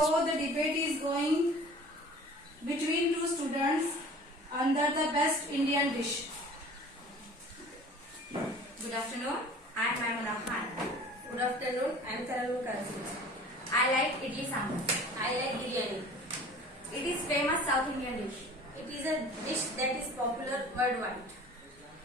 So the debate is going between two students under the best Indian dish. Good afternoon. I am Maimuna Khan. Good afternoon. I am Taranum Kazi. I like idli sambar. I like biryani. It is famous South Indian dish. It is a dish that is popular worldwide.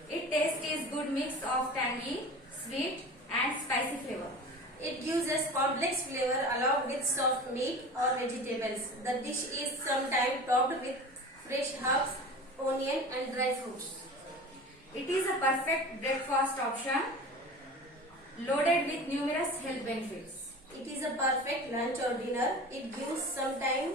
Its taste is good mix of tangy, sweet and spicy flavor. It gives us complex flavor along with soft meat or vegetables. The dish is sometimes topped with fresh herbs, onion and dry fruits. It is a perfect breakfast option loaded with numerous health benefits. It is a perfect lunch or dinner. It gives some time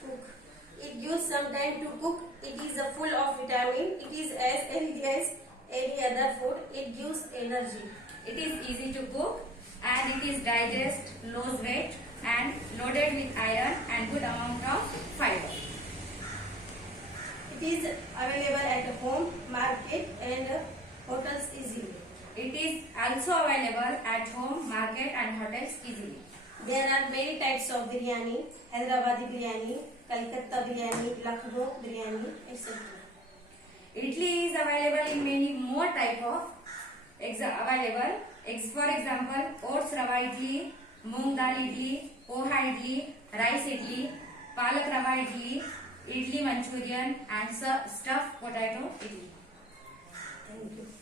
to cook. It is full of vitamin. It is as healthy as any other food. It gives energy. It is easy to cook and it is digest, lose weight and loaded with iron and good amount of fiber. It is available at home, market and hotels easily. It is also available at home, market and hotels easily. There are many types of biryani: Hyderabadi biryani, Calcutta biryani, Lucknow biryani, etc. Idli is available in many more type of available. For example, oats rava idli, moong dal idli, poha idli, rice idli, palak rava idli, idli manchurian and stuffed potato idli. Thank you.